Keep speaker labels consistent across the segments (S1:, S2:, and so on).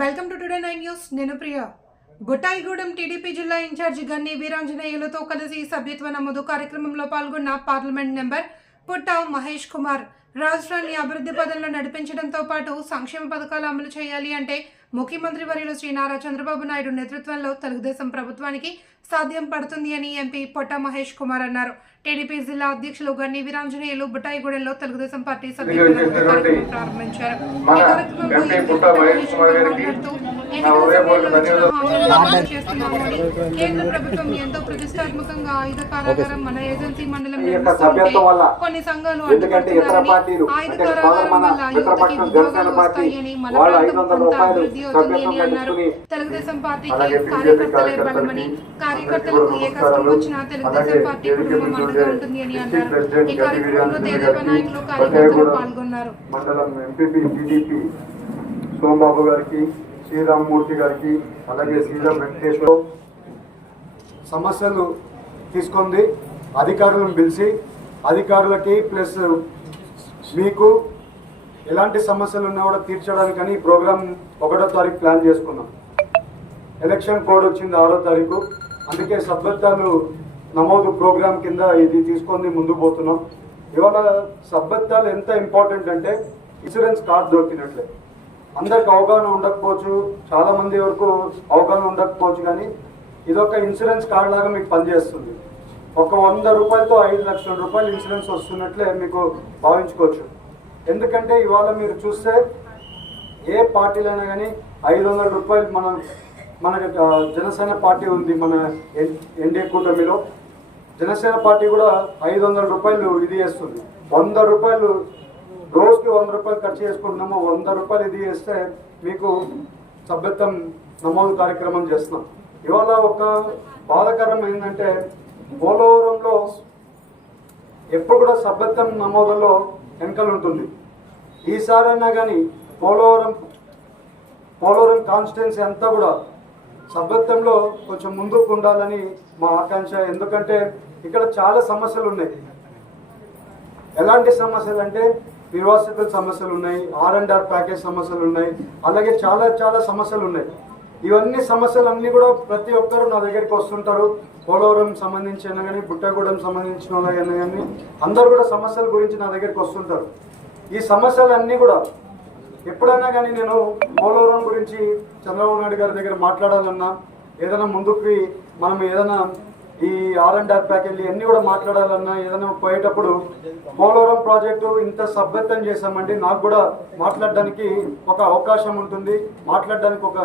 S1: Welcome to today nine news. నేను Priya. గుట్టాయిగూడెం TDP జిల్లా incharge గన్ని వీరాంజనేయులతో కలిసి సభ్యత్వ నమోదు కార్యక్రమంలో పాల్గొన్న పార్లమెంట్ నెంబర్ పుట్ట మహేష్ కుమార్. రాష్ట్రాన్ని అభివృద్ధి పదంలో నడిపించడంతో పాటు సంక్షేమ పథకాలు అమలు చేయాలి అంటే ముఖ్యమంత్రి వర్యులు శ్రీ నారా చంద్రబాబు నాయుడు నేతృత్వంలో తెలుగుదేశం ప్రభుత్వానికి సాధ్యం పడుతుంది అని ఎంపీ పొట్ట మహేష్ కుమార్ అన్నారు. టీడీపీ జిల్లా అధ్యక్షులు గన్ని వీరాంజనేయులు బుట్టాయిగూడెంలో తెలుగుదేశం పార్టీ సభ్యులు ప్రారంభించారు. ఈ కార్యక్రమంలో మాట్లాడుతూ కేంద్ర ప్రభుత్వం ఎంతో ప్రతిష్టాత్మకంగా ఆయుధ కారాగారం మన ఏజెన్సీ మండలం కొన్ని సంఘాలు
S2: ఎందుకంటే ఇతర పార్టీలు
S1: ఆయుధ కారాగారం వల్ల యువతకి ఉద్యోగాలు వస్తాయని మన ప్రాంతం అభివృద్ధి అవుతుంది అని అన్నారు. తెలుగుదేశం పార్టీకి కార్యకర్తలే
S3: కార్యకర్తలకి
S1: ఏ కష్టం. వచ్చినా తెలుగుదేశం పార్టీ కుటుంబం అండగా ఉంటుంది అని అన్నారు. ఈ కార్యక్రమంలో నాయకులు కార్యకర్తలు పాల్గొన్నారు.
S3: మండలం ఎంపీపీ టీడీపీ సోమబాబు గారికి శ్రీరామ్మూర్తి గారికి అలాగే శ్రీరామ్ వెంకటేశ్వర
S2: సమస్యలు తీసుకుంది అధికారులను పిలిచి అధికారులకి ప్లస్ మీకు ఎలాంటి సమస్యలు ఉన్నా కూడా తీర్చడానికని ఈ ప్రోగ్రామ్ ఒకటో తారీఖు ప్లాన్ చేసుకున్నాం. ఎలక్షన్ కోడ్ వచ్చింది ఆరో తారీఖు. అందుకే సభ్యత్వాలు నమోదు ప్రోగ్రాం కింద ఇది తీసుకొని ముందుకు పోతున్నాం. ఇవాళ సభ్యత్వాలు ఎంత ఇంపార్టెంట్ అంటే ఇన్సూరెన్స్ కార్డు దొరికినట్లే. అందరికి అవగాహన ఉండకపోవచ్చు. చాలా మంది వరకు అవగాహన ఉండకపోవచ్చు కానీ ఇదొక ఇన్సూరెన్స్ కార్డు లాగా మీకు పనిచేస్తుంది. ఒక వంద రూపాయలతో ఐదు లక్షల రూపాయలు ఇన్సూరెన్స్ వస్తున్నట్లే మీకు భావించుకోవచ్చు. ఎందుకంటే ఇవాళ మీరు చూస్తే ఏ పార్టీలైనా కానీ ఐదు వందల రూపాయలు మన మన జనసేన పార్టీ ఉంది మన ఎన్- ఎన్డీఏ కూటమిలో. జనసేన పార్టీ కూడా ఐదు వందల రూపాయలు ఇది చేస్తుంది. వంద రూపాయలు రోజుకి వంద రూపాయలు ఖర్చు చేసుకుంటున్నాము వంద రూపాయలు ఇది చేస్తే మీకు సభ్యత్వం నమోదు కార్యక్రమం చేస్తున్నాం. ఇవాళ ఒక బాధకరం ఏంటంటే పోలవరంలో ఎప్పుడు కూడా సభ్యత్వం నమోదులో వెనకలు ఉంటుంది. ఈసారైనా కానీ పోలవరం పోలవరం కాన్స్టిట్యున్సీ అంతా కూడా సభ్యత్వంలో కొంచెం ముందుకు ఉండాలని మా ఆకాంక్ష. ఎందుకంటే ఇక్కడ చాలా సమస్యలు ఉన్నాయి. ఎలాంటి సమస్యలు అంటే నిర్వాసితుల సమస్యలు ఉన్నాయి ఆర్ అండ్ ఆర్ ప్యాకేజ్ సమస్యలు ఉన్నాయి అలాగే చాలా చాలా సమస్యలు ఉన్నాయి ఇవన్నీ సమస్యలన్నీ కూడా ప్రతి ఒక్కరు నా దగ్గరికి వస్తుంటారు. పోలవరం సంబంధించి అయినా కానీ బుట్టగూడెం సంబంధించిన వాళ్ళైనా కానీ అందరు కూడా సమస్యల గురించి నా దగ్గరికి వస్తుంటారు. ఈ సమస్యలన్నీ కూడా ఎప్పుడైనా కానీ నేను పోలవరం గురించి చంద్రబాబు నాయుడు గారి దగ్గర మాట్లాడాలన్నా ఏదైనా ముందుకు మనం ఏదైనా ఈ ఆర్ అండ్ ఆర్ ప్యాకేజ్ ఇవన్నీ కూడా మాట్లాడాలన్నా ఏదైనా పోయేటప్పుడు పోలవరం ప్రాజెక్టు ఇంత సభ్యత్వం చేశామండి నాకు కూడా మాట్లాడడానికి ఒక అవకాశం ఉంటుంది మాట్లాడడానికి ఒక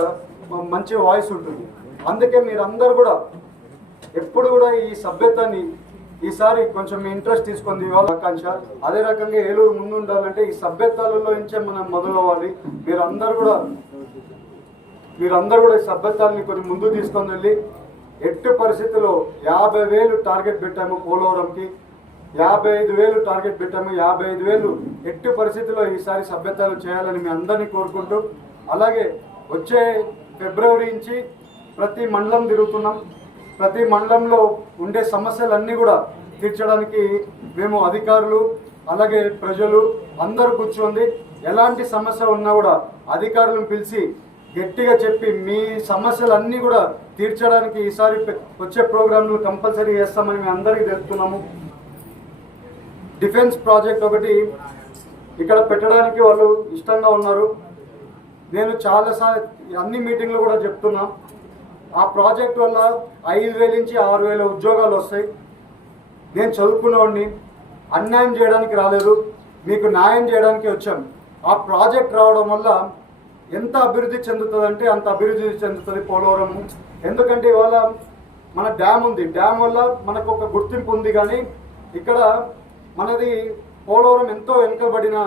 S2: మంచి వాయిస్ ఉంటుంది. అందుకే మీరందరూ కూడా ఎప్పుడు కూడా ఈ సభ్యత్వాన్ని ఈసారి కొంచెం మీ ఇంట్రెస్ట్ తీసుకుంది. ఇవాళ ఆకాంక్ష. అదే రకంగా ఏలూరు ముందు ఉండాలంటే ఈ సభ్యత్వాలలో నుంచే మనం మొదలవ్వాలి. మీరందరూ కూడా మీరందరూ కూడా ఈ సభ్యత్వాన్ని కొన్ని ముందు తీసుకొని వెళ్ళి ఎట్టి పరిస్థితుల్లో యాభై వేలు టార్గెట్ పెట్టాము పోలవరంకి. యాభై ఐదు వేలు టార్గెట్ పెట్టాము. యాభై ఐదు వేలు ఎట్టి పరిస్థితుల్లో ఈసారి సభ్యతలు చేయాలని మీ అందరినీ కోరుకుంటూ అలాగే వచ్చే ఫిబ్రవరి నుంచి ప్రతి మండలం తిరుగుతున్నాం. ప్రతి మండలంలో ఉండే సమస్యలన్నీ కూడా తీర్చడానికి మేము అధికారులు అలాగే ప్రజలు అందరూ కూర్చోండి. ఎలాంటి సమస్య ఉన్నా కూడా అధికారులను పిలిచి గట్టిగా చెప్పి మీ సమస్యలన్నీ కూడా తీర్చడానికి ఈసారి వచ్చే ప్రోగ్రాంలు కంపల్సరీ చేస్తామని మేము అందరికీ తెలుపుతున్నాము. డిఫెన్స్ ప్రాజెక్ట్ ఒకటి ఇక్కడ పెట్టడానికి వాళ్ళు ఇష్టంగా ఉన్నారు. నేను చాలాసార్లు అన్ని మీటింగ్లు కూడా చెప్తున్నా. ఆ ప్రాజెక్ట్ వల్ల ఐదు వేల నుంచి ఆరు వేల ఉద్యోగాలు వస్తాయి. నేను చదువుకున్నవాడిని అన్యాయం చేయడానికి రాలేదు. మీకు న్యాయం చేయడానికి వచ్చాను. ఆ ప్రాజెక్ట్ రావడం వల్ల ఎంత అభివృద్ధి చెందుతుందంటే అంత అభివృద్ధి చెందుతుంది పోలవరం. ఎందుకంటే ఇవాళ మన డ్యామ్ ఉంది. డ్యామ్ వల్ల మనకు ఒక గుర్తింపు ఉంది కానీ ఇక్కడ మనది పోలవరం ఎంతో వెనుకబడిన